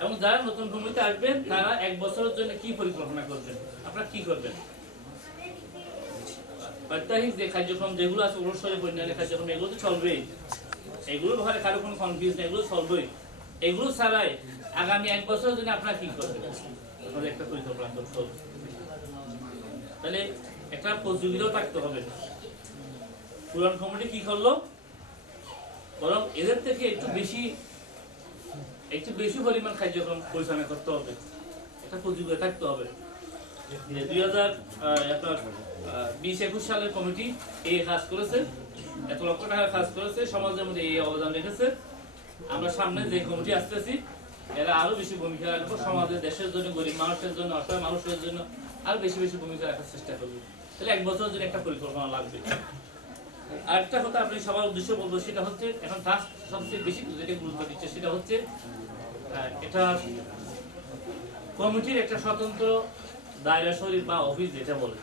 এবং যারা নতুন কমিটিতে আসবেন তারা 1 বছরের জন্য কি পরিকল্পনা করবেন, আপনারা কি করবেন? প্রাত্যহিক যে কার্যক্রম যেগুলো আছে অনুসরণে বৈজ্ঞানিক কার্যক্রম এগুলো তো চলবেই, এগুলো ব্যাপারে কারো কোনো কনফিউজ নেই, এগুলো চলবেই। এগুলো ছাড়াই আগামী 1 বছরের জন্য আপনারা কি করবেন, আপনাদের একটা পরিকল্পনা করতে হবে। তাহলে একটা প্রতিযোগিতাও থাকতে হবে। পুরান কমিটি কি করলো, বরং এদের থেকে একটু বেশি পরিমাণ কার্যক্রম পরিচালনা করতে হবে, একটা প্রতিযোগিতা থাকতে হবে। 2020-21 সালের কমিটি এই কাজ করেছে, এত লক্ষ টাকা কাজ করেছে, সমাজের মধ্যে এই অবদান রেখেছে। আমরা সামনে যে কমিটি আসতেছি এরা আরো বেশি ভূমিকা রাখবো, সমাজের দেশের জন্য, গরিব মানুষের জন্য, অসহায় মানুষের জন্য আরো বেশি ভূমিকা রাখার চেষ্টা করবো। তাহলে 1 বছরের জন্য একটা পরিকল্পনা লাগবে। আরেকটা কথা আপনি সবার উদ্দেশ্যে বলবো, সেটা হচ্ছে এখন ট্রাস্ট সবচেয়ে বেশি যেটা গুরুত্ব দিচ্ছে সেটা হচ্ছে এটা কমিটির একটা স্বতন্ত্র দায়রা শরীর বা অফিস যেটা বলে,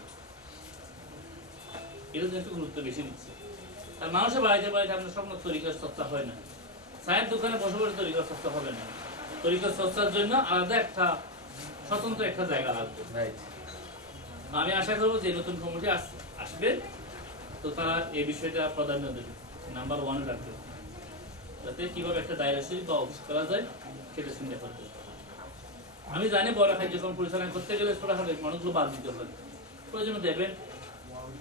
এটা একটু গুরুত্ব বেশি দিচ্ছে। আর মানুষের বাড়িতে আপনার স্বপ্ন তরিকার চর্চা হয় না, চায়ের দোকানে বসে বসে তরিকার চর্চা হবে না। তরিকার চর্চার জন্য আলাদা একটা স্বতন্ত্র একটা জায়গা লাগবে। আমি আশা করবো যে নতুন কমিটি আসবে তো তারা এই বিষয়টা প্রাধান্য দেবে, নাম্বার 1 রাখবে, যাতে কিভাবে একটা দায়রা শরীর বা অফিস করা যায় সেটা চিন্তা করতে। আমি জানি বড় কার্যক্রম পরিচালনা করতে গেলে ছোটখাটো মানুষগুলো বাদ দিতে হবে, প্রয়োজন দেবেন।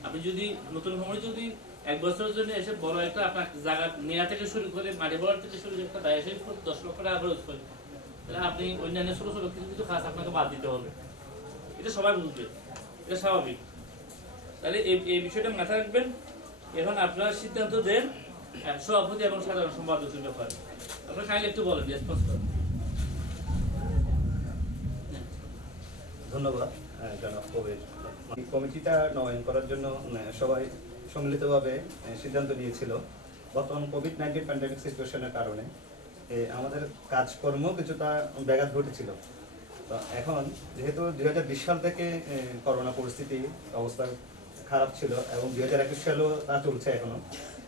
আপনি যদি নতুন কমিটি যদি 1 বছরের জন্য এসে বড় একটা আপনার জায়গা নেওয়া থেকে শুরু করে মাটি বড় থেকে শুরু করে একটা দায়রা শরীর 10 লক্ষ টাকা খরচ করেন, তাহলে আপনি অন্যান্য ছোট ছোট কিছু কাজ আপনাকে বাদ দিতে হবে। এটা সবাই বুঝবে, এটা স্বাভাবিক। তাহলে এই বিষয়টা মাথায় রাখবেন। এখন আপনারা সিদ্ধান্ত দেন সভাপতি এবং সাধারণ সম্পাদকের ব্যাপারে। আপনারা কাইন্ডলি একটু বলেন, রেসপন্স করেন। ধন্যবাদ জনাব কবির। কমিটিটা নবায়ন করার জন্য সবাই সম্মিলিতভাবে সিদ্ধান্ত নিয়েছিল। বর্তমান কোভিড-19 প্যান্ডেমিক সিচুয়েশনের কারণে আমাদের কাজকর্ম কিছুটা ব্যাঘাত ঘটেছিল। তো এখন যেহেতু 2020 সাল থেকে করোনা পরিস্থিতি অবস্থা খারাপ ছিল এবং 2021 সালেও তা চলছে এখনো,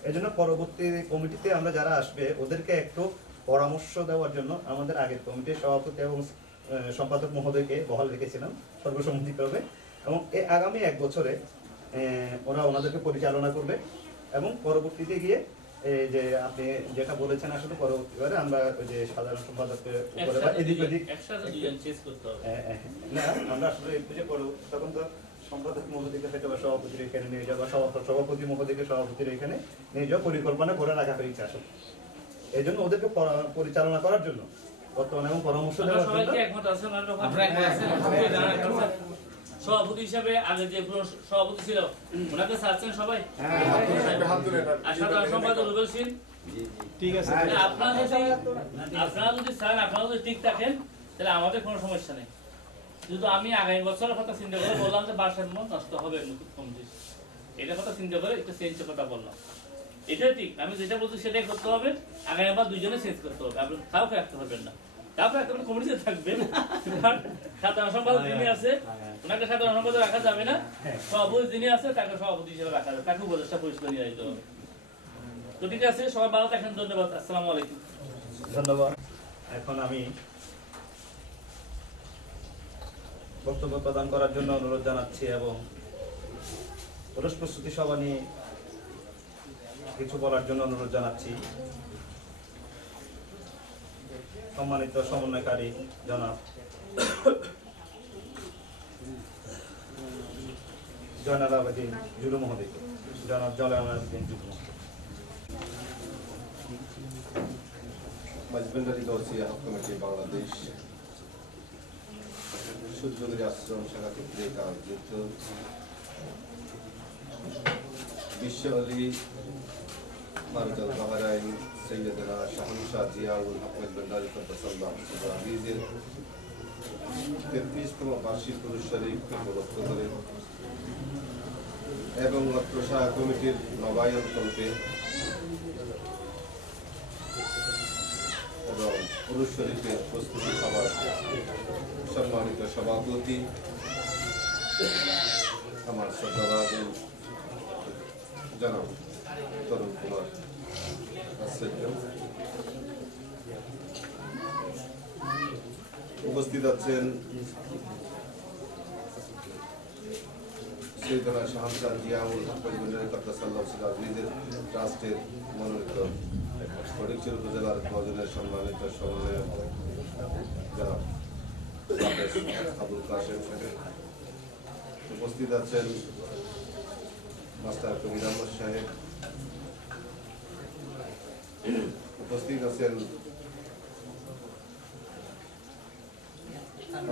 এই জন্য পরবর্তী কমিটিতে আমরা যারা আসবে ওদেরকে একটু পরামর্শ দেওয়ার জন্য আমাদের আগের কমিটির সভাপতি এবং সম্পাদক মহোদয়কে বহাল রেখেছিলাম সর্বসম্মতিক্রমে, এবং আগামী 1 বছরে ওরা ওনাদেরকে পরিচালনা করবে এবং পরবর্তীতে গিয়ে যে আপনি যেটা বলেছেন আসলে পরবর্তীবারে আমরা ওই যে সাধারণ সম্পাদকের উপরে বা এদিক ওদিক না আমরা আসলে তখন তো সম্পাদক মহোদয়কে হয়তো সভাপতির এখানে নিয়ে যাওয়া, সভাপতি মহোদয়কে সভাপতির এখানে নিয়ে যাওয়া পরিকল্পনা করে রাখা হয়েছে আসলে। এই জন্য ওদেরকে পরিচালনা করার জন্য বর্তমানে এবং পরামর্শ দেওয়ার জন্য সভাপতি হিসাবে আগে যে সভাপতি ছিল ওনাকে চাচ্ছেন সবাই, সাধারণ সম্পাদক রুবেল সিং, ঠিক আছে। আপনারা যদি চান, আপনারা যদি ঠিক থাকেন তাহলে আমাদের কোনো সমস্যা নেই। কিন্তু আমি আগামী বছরের কথা চিন্তা করে বললাম যে ভারসাম্য নষ্ট হবে নতুন কমিটি, এটা কথা চিন্তা করে একটু চেঞ্জের কথা বললাম। এটাই ঠিক, আমি যেটা বলছি সেটাই করতে হবে। আগামী বার দুইজনে চেঞ্জ করতে হবে, আপনি কাউকে রাখতে পারবেন না, কাউকে রাখতে পারবেন কমিটিতে থাকবেন। সাধারণ সম্পাদক যিনি আছে ওনাকে সাধারণ সম্পাদক রাখা যাবে না, সভাপতি যিনি আছে তাকে সভাপতি হিসেবে রাখা যাবে, তাকে উপদেষ্টা পরিষদে নিয়ে যেতে হবে। তো ঠিক আছে, সবাই ভালো থাকেন, ধন্যবাদ, আসসালামু আলাইকুম। ধন্যবাদ। এখন আমি বক্তব্য প্রদান করার জন্য অনুরোধ জানাচ্ছি এবং পুরুষ প্রস্তুতি সভা নিয়ে কিছু বলার জন্য অনুরোধ জানাচ্ছি সম্মানিত সমন্বয়কারী জনাব জয়নাল আবেদিন জুলু মহোদয়কে, জনাব জয়নাল আবেদিন জুলু মহোদয়। মাঝবেন্ডারি দর্শিয়া কমিটি বাংলাদেশ সূর্যগিরি আশ্রম শাখা কর্তৃক আয়োজিত বিশ্ব আলী মারুজাল বাহরাইন সৈয়দনা শাহনশাহ জিয়াউল আহমেদ ভান্ডারী কদ্দাসাল্লাহু 33তম বার্ষিক পুরুষ শরীফকে উপলক্ষ করে এবং লক্ষ্যশাহ কমিটির নবায়ন কল্পে এবং পুরুষ শরীফের প্রস্তুতি সভার সম্মানিত সভাপতি আমার শ্রদ্ধাভাজন জনাব তরুণ কুমার আচার্য, উপস্থিত আছেন সৈয়দনা শাহানশাহ জিয়াউল হক কাদ্দাসাল্লাহু সিরাজের ট্রাস্টের মনোনীত ফটিকছড়ি উপজেলার মহাজনের সম্মানিত সমন্বয়ক জনাব আবুল কাশেম সাহেব, উপস্থিত আছেন মাস্টার কবির আহমদ সাহেব, উপস্থিত আছেন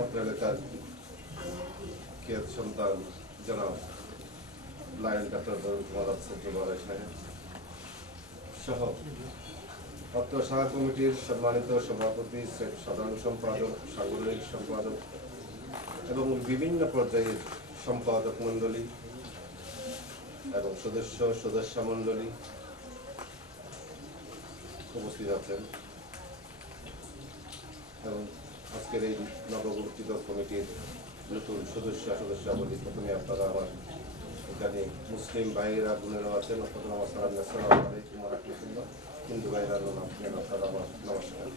অত্র এলাকার খ্যাত সন্তান জনাব লায়ন ডাক্তার দরুদ কুমার আচার্য সাহেব সহ অত্র শাখা কমিটির সম্মানিত সভাপতি, সাধারণ সম্পাদক, সাংগঠনিক সম্পাদক এবং বিভিন্ন পর্যায়ের সম্পাদক মণ্ডলী এবং সদস্য মণ্ডলী উপস্থিত আছেন এবং আজকের এই নবগঠিত কমিটির নতুন সদস্যাবলী। প্রথমে আপনারা আমার এখানে মুসলিম ভাইয়েরা বোনেরা আছেন, প্রথমে আমার আসসালামু আলাইকুম ওয়া রাহমাতুল্লাহ। হিন্দু ভাইয়েরা আপনারা আমার নমস্কার।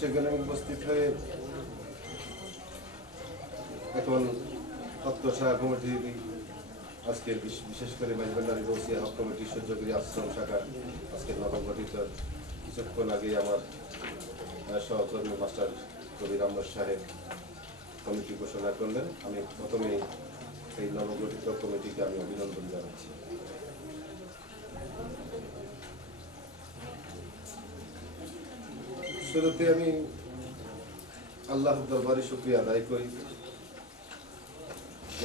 সেখানে উপস্থিত হয়ে এখন অত্র শাখা কমিটির আজকের বিশেষ করে মাইজবান্ডারি গৌসিয়া হক কমিটির সহযোগী আশ্রম শাখা আজকের নবগঠিত কিছুক্ষণ আগে আমার সহকর্মী মাস্টার কবির আহমদ সাহেব কমিটি ঘোষণা করলেন। আমি প্রথমে এই নবগঠিত কমিটিকে আমি অভিনন্দন জানাচ্ছি। শুরুতে আমি আল্লাহর দরবারে শুকরিয়া আদায় করি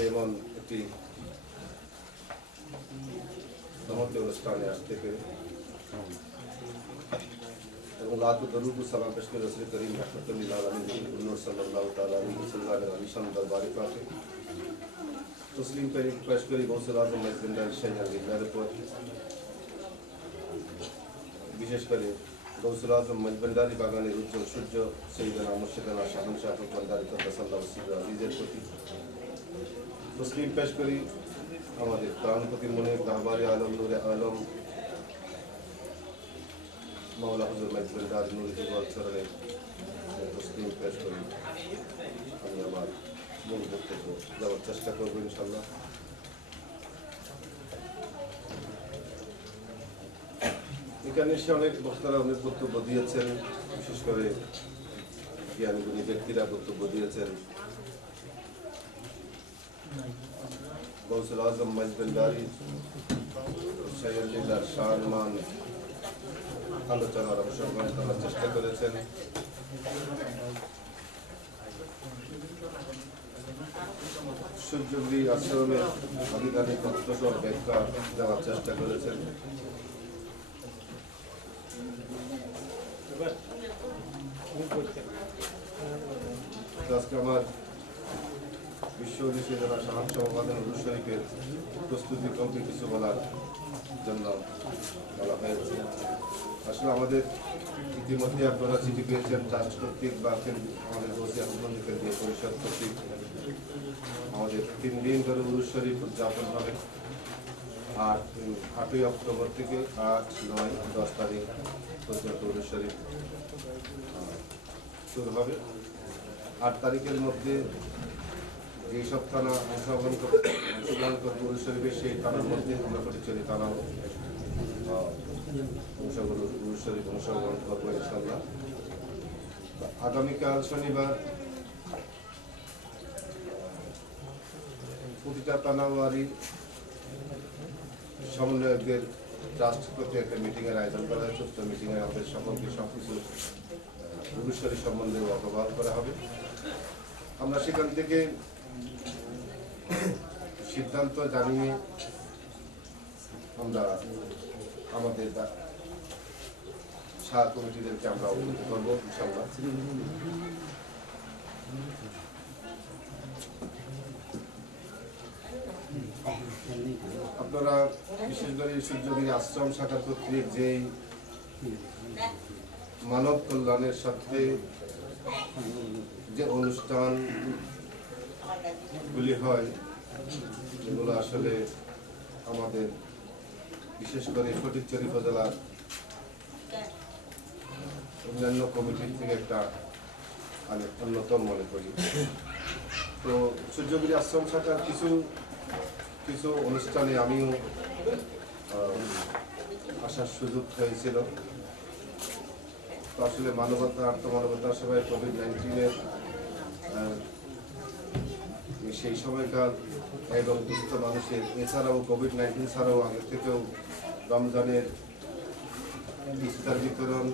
এমন একটি চমৎকার অনুষ্ঠানে আসতে পেরে এবং লাখো দরুদ ও সালাম পেশ করে রাসূল করিম রাহমাতুল্লিল আলামিন নূর সাল্লাল্লাহু তাআলা আলাইহি ওয়াসাল্লামের আলিশান দরবারে পাকে তসলিম করিম পেশ করি গৌসুল আযম মাইজবান্ডারি শাহজাহান জিল্লার উপর, বিশেষ করে গৌসুল আযম মাইজবান্ডারি বাগানের উজ্জ্বল সূর্য সৈয়দনা মুর্শিদানা শাহানশাহ মাইজবান্ডারি কাদ্দাসাল্লাহু সিরাজের প্রতি তসলিম পেশ করি আমাদের প্রাণপতি মনে গাহবারে আলম নূরে আলম মাওলা হুজুর মাইজবান্ডারি নূরে জীবন চরণে তসলিম পেশ করি। আমি আমার মূল বক্তব্য যাওয়ার চেষ্টা করবো ইনশাল্লাহ। এখানে এসে অনেক বক্তারা অনেক বক্তব্য দিয়েছেন, বিশেষ করে জ্ঞানীগুণী ব্যক্তিরা বক্তব্য দিয়েছেন। গৌসুল আযম মাইজবান্ডারি শাহজাহান শান মান আলোচনার অংশগ্রহণ করার চেষ্টা করেছেন। সূর্যগ্রী আশ্রমের আধিকারিক তত্ত্ব ব্যাখ্যা দেওয়ার চেষ্টা করেছেন। আজকে আমার বিশ্ব সৈয়দনা শাহানশাহ হুজুর শরীফের প্রস্তুতি কমপ্লিট কিছু বলার জন্য বলা হয়েছে। আসলে আমাদের ইতিমধ্যে আপনারা চিঠি পেয়েছেন ট্রাস্ট কর্তৃক বা আমাদের গৌসিয়া কেন্দ্রীয় পরিষদ কর্তৃক আমাদের 3 দিন ধরে হুজুর শরীফ উদযাপন হবে। 8ই অক্টোবর থেকে 8, 9, 10 তারিখ পর্যন্ত হুজুর শরীফ শুরু হবে। 8 তারিখের মধ্যে যেসব থানা অংশগ্রহণ করবে হুজুর শরীফের সেই থানার মধ্যে আমরা ফটিকছড়ি থানাও হুজুর শরীফ অংশগ্রহণ করবো ইনশাল্লাহ। আগামীকাল শনিবার প্রতিটা থানাওয়ারি সমন্বয়কদের ট্রাস্ট করতে একটা মিটিংয়ের আয়োজন করা হয়েছে। উক্ত মিটিংয়ে আমাদের সকলকে সবকিছু হুজুর শরীফ সম্বন্ধে অবগত করা হবে। আমরা সেখান থেকে সিদ্ধান্ত জানিয়ে আমরা আমাদের শাখা কমিটিদেরকে আমরা অবগত করবো ইনশাআল্লাহ। আপনারা বিশেষ করে সূর্যগিরি আশ্রম শাখা কর্তৃক যেই মানব কল্যাণের সাথে যে অনুষ্ঠানগুলি হয় এগুলো আসলে আমাদের বিশেষ করে ফটিকছড়ি উপজেলার অন্যান্য কমিটির থেকে একটা আমি অন্যতম মনে করি। তো সূর্যগিরি আশ্রম শাখার কিছু অনুষ্ঠানে আমিও আসার সুযোগ হয়েছিল। তো আসলে মানবতা আত্মমানবতার সেবায় কোভিড-19-এর সেই সময়কাল এবং দুস্থ মানুষের, এছাড়াও কোভিড-19 ছাড়াও আগে থেকেও রমজানের ইফতার বিতরণ,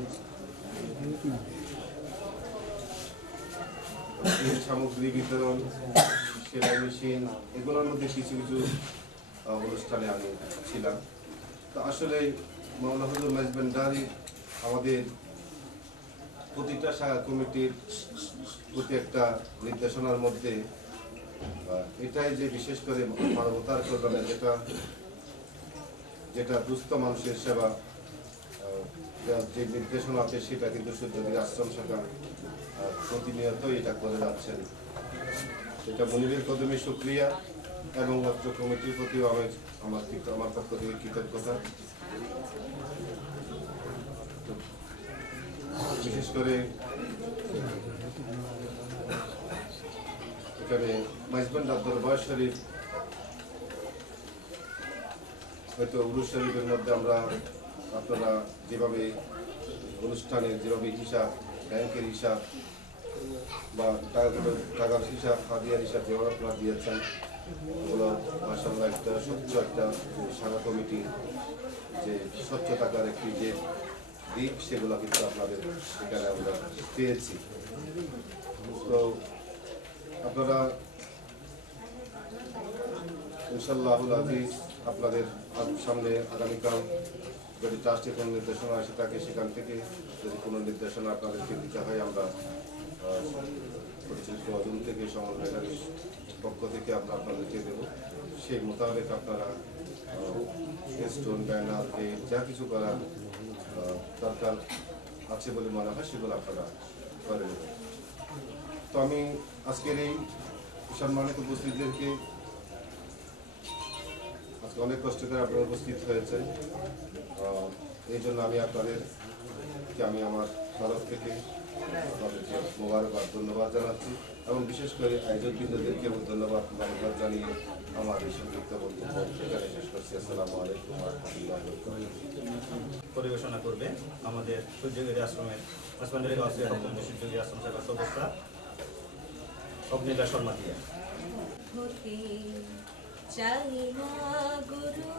সামগ্রী বিতরণ, সেলাই মেশিন, এগুলোর মধ্যে কিছু কিছু অনুষ্ঠানে আমি ছিলাম। তো আসলে মাওলানা হুজুর মেজবান্ডারি আমাদের প্রতিটা শাখা কমিটির প্রতি একটা নির্দেশনার মধ্যে এটাই যে বিশেষ করে মানবতার কল্যাণে যেটা দুস্থ মানুষের সেবা যে নির্দেশনা আছে সেটা কিন্তু সূর্যগিরি আশ্রম শাখা প্রতিনিয়ত এটা করে যাচ্ছেন। এটা মনিরের কদমে শুকরিয়া এবং অত্র কমিটির প্রতিও আমার পক্ষ থেকে কৃতজ্ঞতা। বিশেষ করে এখানে মাইজবান্ড দরবার শরীফ, হয়তো উরুস শরীফের মধ্যে আমরা আপনারা যেভাবে অনুষ্ঠানের যেভাবে হিসাব, ব্যাংকের হিসাব বা টাকার হিসাব, হাদিয়ার হিসাব যেভাবে আপনারা দিয়েছেন, ওগুলো মাশাআল্লাহ একটা স্বচ্ছ একটা শাখা কমিটির যে স্বচ্ছ টাকার একটি যে দিক, সেগুলো কিন্তু আপনাদের এখানে আমরা পেয়েছি। তো আপনারা ইনশাআল্লাহুল আজিজ আপনাদের সামনে আগামীকাল যদি ট্রাস্টে কোনো নির্দেশনা আসে থাকে, সেখান থেকে যদি কোনো নির্দেশনা আপনাদেরকে দিতে হয়, আমরা পরিচালিত অজন থেকে সমন্বয়কারীর পক্ষ থেকে আমরা আপনাদেরকে দেব। সেই মোতাবেক আপনারা স্টোন, ব্যানার, যা কিছু করার দরকার আছে বলে মনে হয় সেগুলো আপনারা করে দেবেন। তো আমি আজকের এই সম্মানিত উপস্থিতদেরকে আজকে অনেক কষ্ট করে আপনারা উপস্থিত হয়েছেন, এই জন্য আমি আপনাদেরকে আমি আমার তরফ থেকে আপনাদেরকে মোবারকবাদ, ধন্যবাদ জানাচ্ছি এবং বিশেষ করে আয়োজকবৃন্দদেরকে ধন্যবাদ জানিয়ে আমার এই সংক্ষিপ্ত বক্তব্য এখানে শেষ করছি। আসসালামু আলাইকুম ওয়া রাহমাতুল্লাহি ওয়া বারাকাতুহু। পরিবেশনা করবে আমাদের সূর্যগিরি আশ্রমের সূর্যগিরি আশ্রম শাখার সদস্য অগ্নিলা শর্মা দিয়া। চাই না গুরু,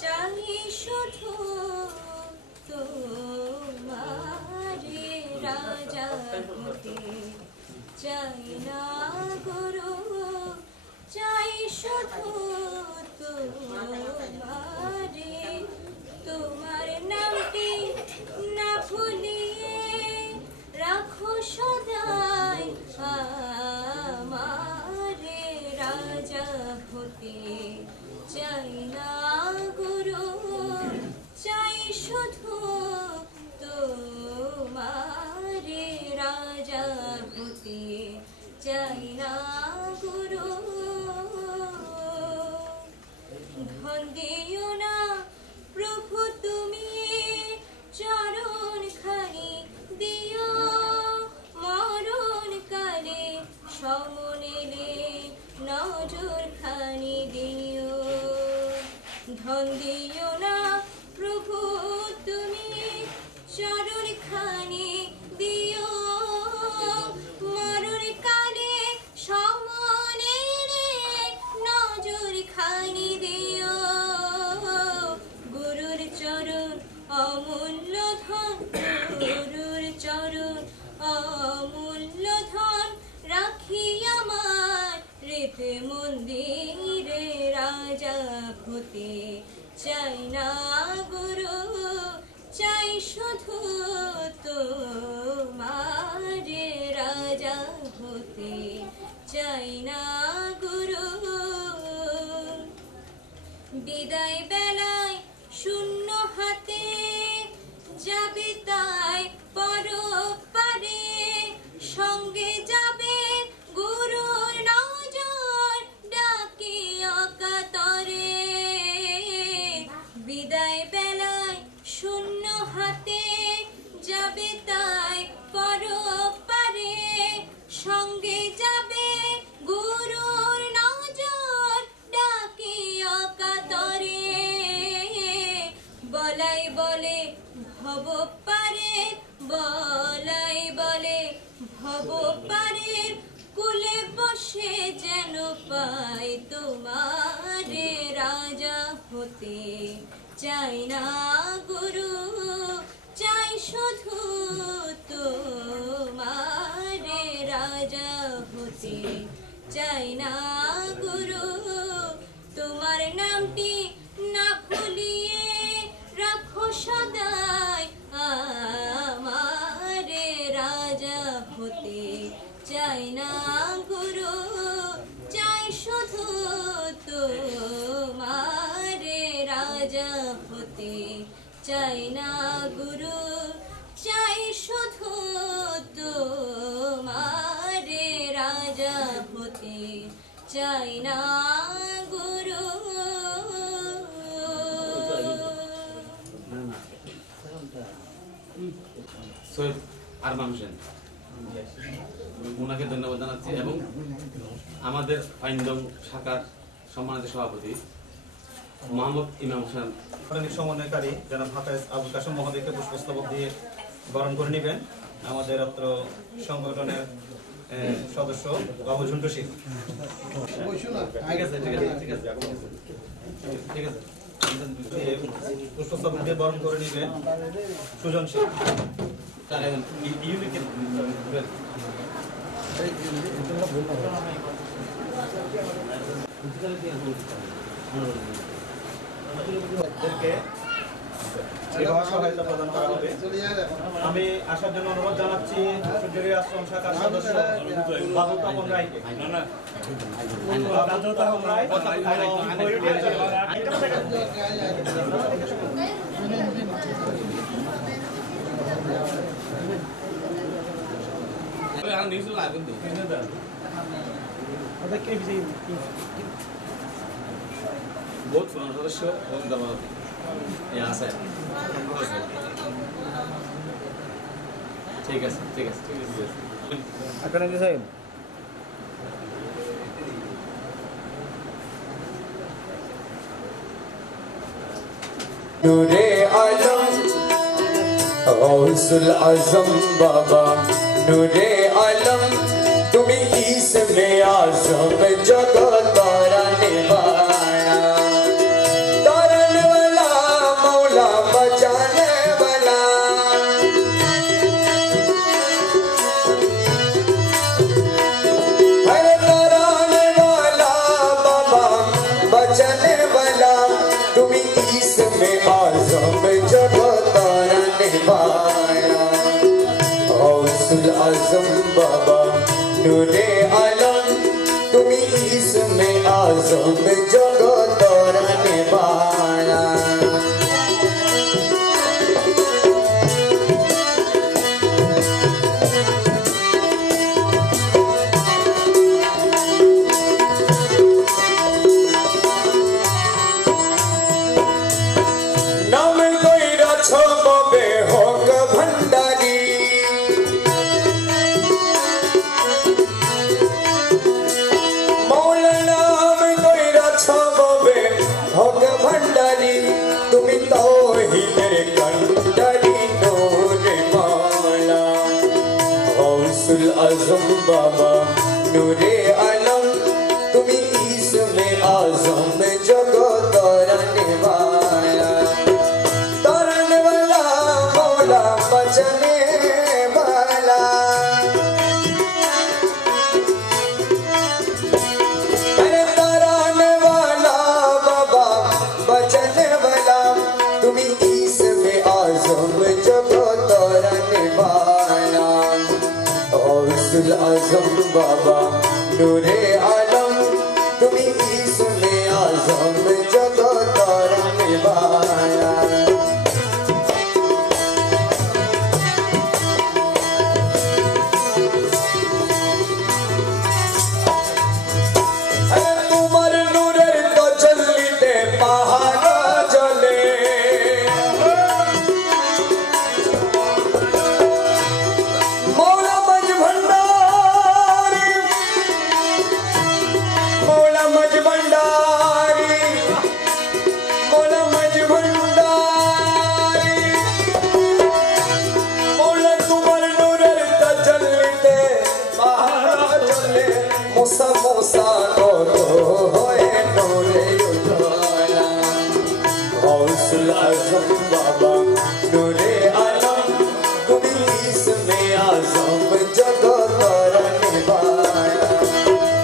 চাই শুধু তোমারে রাজা হতে। চাই না গুরু, চাই শুধু তোমারে, তোমার নামটি না ভুলিয়ে রাখো সদাই আমারে রাজা হতে। চাই না গুরু, চাই শুধু তোমারে রাজা হতে। চাই না গুরু, ধন দিও না প্রভু তুমি, চরণ খানি দিও মরণ কালে, সমনেলে নজর খানি দিও। ধন দিও না প্রভু তুমি, চরণ খানি দিও মরণ কালে, সমনেলে নজর খানি দিও। গুরুর চরণ অমূল্য ধন, গুরুর চরণ অমূল্য ধন, রাখি আমার হৃদয় মন্দিরে রাজা হতে। চাই না গুরু, চাই শুধু তোমারে রাজা হতে। চাই না গুরু, বিদায় বেলায় শূন্য হাতে যাবে তাই পরপারে, সঙ্গে যাবে গুরুর নজর ডাকে অকাতরে। বিদায় বেলায় শূন্য হাতে যাবে বলাই বলে ভব পারে, বলাই বলে ভব পারে, কুলে বসে যেন পাই তোমারে রাজা হতে চাই না গুরু, চাই শুধু তোমারে রাজা হতে চাই না গুরু। তোমার নামটি না ভুলিয়ে রাখো সদাই আমারে রাজা হতে চাই না গুরু, চাই শুধু তোমারে রাজা হতে চাই না গুরু, চাই শুধু তোমারে রাজা হতে চাই না গুরু। সৈয়দ আরমান হোসেন, ওনাকে ধন্যবাদ জানাচ্ছি এবং আমাদের ফাইন্ডং শাখার সম্মানিত সভাপতি মোহাম্মদ ইমাম হোসেন সাংগঠনিক সমন্বয়কারী জনাব হাফেজ আবুল কাসেম মহোদয়কে পুষ্পস্তবক দিয়ে বরণ করে নেবেন আমাদের অত্র সংগঠনের সদস্য বাবু ঝুন্টু সিং। ঠিক আছে পুষ্পস্তবক দিয়ে বরণ করে নেবেন সুজন সিং। সহায়তা প্রদান করা হবে। আমি আসার জন্য অনুরোধ জানাচ্ছি সূর্যের আশ্রম শাখার সদস্য বাবু তপন রায়কে। বাবু তপন রায় বহুত পুরনো সদস্য আছে। ঠিক আছে ঠিক আছে ঠিক আছে সাহেব। नूरे आलम गौसुल आजम बाबा, नूरे आलम तुम्हें इसमें आजम जगत तारने वाला, तारने वाला मौला बचाने वाला। हर तारने वाला बाबा बचाने वाला, तुम्हें इसमें आजम जगत तारने वाला। गौसुल आजम बाबा, नूरे आलम तुम्हें इसमें आजम जगत तारने वाला। नाम कइरा छबे होक भंडारी, मौला नाम कइरा छबे होक भंडारी, तुमी तौहीदेर कंडारी नूरे मौला। गौसुल आजम बाबा, नूरे आलम तुमी इसमें आजम जगत तारने वाला, तारने वाला मौला बचने वाला। अरे तारने वाला बाबा बचने वाला, तुमी इसमें आजम जगत तारने वाला। गौसुल आजम बाबा, नूरे आलम तुमी इसमें आजम जगत तारने वाला। তোমার নূরের তজল্লিতে পাহাড় জ্বলে, মৌলা মজ ভণ্ডারি नूरे आलम तुम इसमें आजम जगत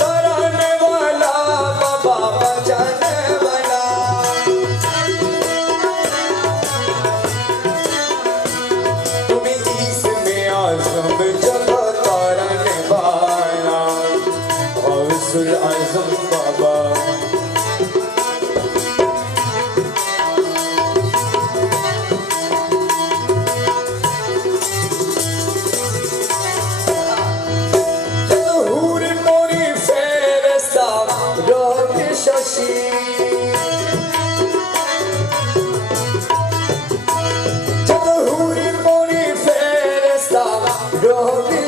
तरने वाला बाबा बचाने वाला तुम इसमें आजम जगत तरने वाला गौसुल आजम बाबा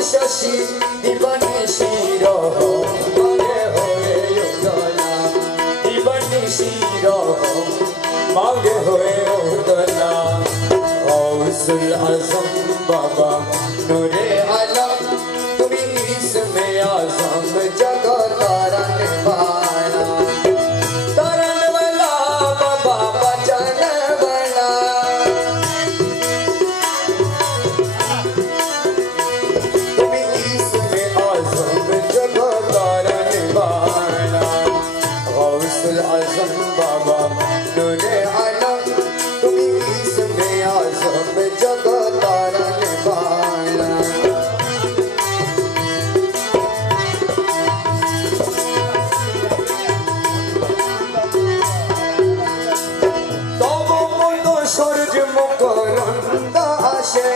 शशि दीवानी शिरो मांगे होए उदला दीवानी शिरो मांगे होए उदला गौसुल आजम बाबा नूरे आलम तुम इसमें आजम जगत तारने वाला बाबा बचाने वाला आजम बाबा नूरे आलम तुम इसमें आजम जगत तारने वाला तब मतो सूरज मुकरंद आशे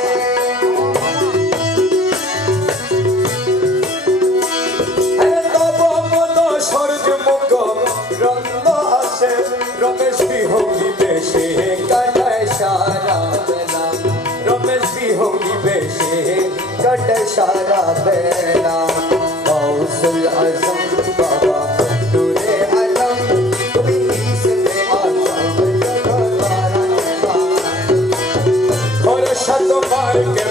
रमेश भी होगी बेशे कटाए सारा बेला रमेश भी होगी बेशे कटाए सारा बेला गौसुल आजम बाबा नूरे आलम तुम इसमें आजम जगत तारने वाला और शत मार के